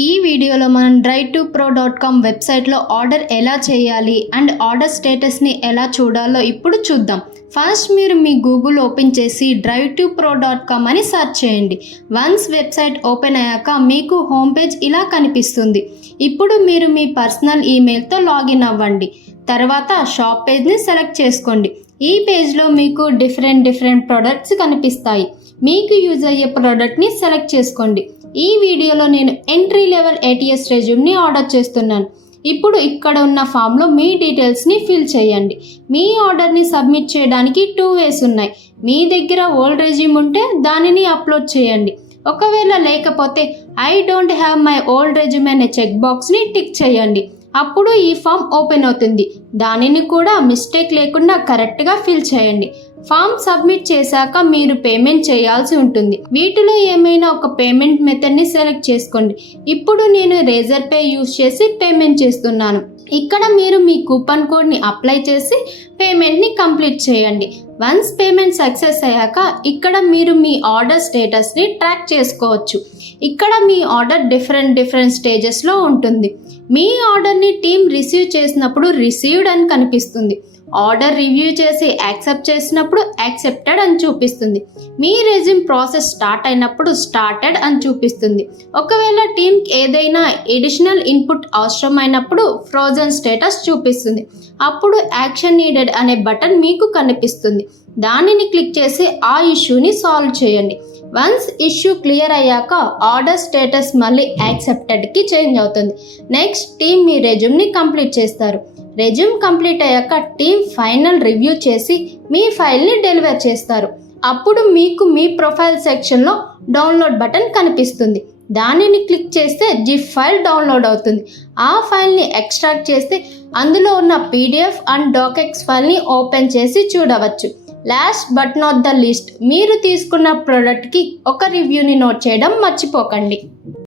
ఈ వీడియోలో మనం drive2pro.com వెబ్సైట్లో ఆర్డర్ ఎలా చేయాలి అండ్ ఆర్డర్ స్టేటస్ని ఎలా చూడాలో ఇప్పుడు చూద్దాం. ఫస్ట్ మీరు మీ గూగుల్ ఓపెన్ చేసి drive2pro.com అని సెర్చ్ చేయండి. వన్స్ వెబ్సైట్ ఓపెన్ అయ్యాక మీకు హోమ్ పేజ్ ఇలా కనిపిస్తుంది. ఇప్పుడు మీరు మీ పర్సనల్ ఈమెయిల్తో లాగిన్ అవ్వండి. తర్వాత షాప్ పేజ్ని సెలెక్ట్ చేసుకోండి. ఈ పేజ్లో మీకు డిఫరెంట్ ప్రొడక్ట్స్ కనిపిస్తాయి. మీకు యూజ్ అయ్యే ప్రోడక్ట్ని సెలెక్ట్ చేసుకోండి. ఈ వీడియోలో నేను ఎంట్రీ లెవెల్ ATS రెజ్యూమ్ని ఆర్డర్ చేస్తున్నాను. ఇప్పుడు ఇక్కడ ఉన్న ఫామ్లో మీ డీటెయిల్స్ని ఫిల్ చేయండి. మీ ఆర్డర్ని సబ్మిట్ చేయడానికి 2 వేస్ ఉన్నాయి. మీ దగ్గర ఓల్డ్ రెజ్యూమ్ ఉంటే దానిని అప్లోడ్ చేయండి. ఒకవేళ లేకపోతే I don't have my old resume అనే చెక్ బాక్స్ని టిక్ చేయండి. అప్పుడు ఈ ఫామ్ ఓపెన్ అవుతుంది. దానిని కూడా మిస్టేక్ లేకుండా కరెక్ట్గా ఫిల్ చేయండి. ఫామ్ సబ్మిట్ చేశాక మీరు పేమెంట్ చేయాల్సి ఉంటుంది. వీటిలో ఏమైనా ఒక పేమెంట్ మెథడ్ని సెలెక్ట్ చేసుకోండి. ఇప్పుడు నేను రేజర్ పే యూజ్ చేసి పేమెంట్ చేస్తున్నాను. ఇక్కడ మీరు మీ కూపన్ కోడ్ని అప్లై చేసి పేమెంట్ని కంప్లీట్ చేయండి. వన్స్ పేమెంట్ సక్సెస్ అయ్యాక ఇక్కడ మీరు మీ ఆర్డర్ స్టేటస్ని ట్రాక్ చేసుకోవచ్చు. ఇక్కడ మీ ఆర్డర్ డిఫరెంట్ స్టేజెస్లో ఉంటుంది. మీ ఆర్డర్ని టీమ్ రిసీవ్ చేసినప్పుడు రిసీవ్డ్ అని కనిపిస్తుంది. ఆర్డర్ రివ్యూ చేసి యాక్సెప్ట్ చేసినప్పుడు యాక్సెప్టెడ్ అని చూపిస్తుంది. మీ రెజ్యూమ్ ప్రాసెస్ స్టార్ట్ అయినప్పుడు స్టార్టెడ్ అని చూపిస్తుంది. ఒకవేళ టీమ్కి ఏదైనా ఎడిషనల్ ఇన్పుట్ అవసరమైనప్పుడు ఫ్రోజన్ స్టేటస్ చూపిస్తుంది. అప్పుడు యాక్షన్ నీడెడ్ అనే బటన్ మీకు కనిపిస్తుంది. దానిని క్లిక్ చేసి ఆ ఇష్యూని సాల్వ్ చేయండి. వన్స్ ఇష్యూ క్లియర్ అయ్యాక ఆర్డర్ స్టేటస్ మళ్ళీ యాక్సెప్టెడ్కి చేంజ్ అవుతుంది. నెక్స్ట్ టీమ్ మీ రెజ్యూమ్ని కంప్లీట్ చేస్తారు. రెజ్యూమ్ కంప్లీట్ అయ్యాక టీమ్ ఫైనల్ రివ్యూ చేసి మీ ఫైల్ని డెలివర్ చేస్తారు. అప్పుడు మీకు మీ ప్రొఫైల్ సెక్షన్లో డౌన్లోడ్ బటన్ కనిపిస్తుంది. దానిని క్లిక్ చేస్తే జిప్ ఫైల్ డౌన్లోడ్ అవుతుంది. ఆ ఫైల్ని ఎక్స్ట్రాక్ట్ చేస్తే అందులో ఉన్న PDF అండ్ డాక్ఎక్స్ ఫైల్ని ఓపెన్ చేసి చూడవచ్చు. Last but not the least, మీరు తీసుకున్న ప్రోడక్ట్కి ఒక రివ్యూని నోట్ చేయడం మర్చిపోకండి.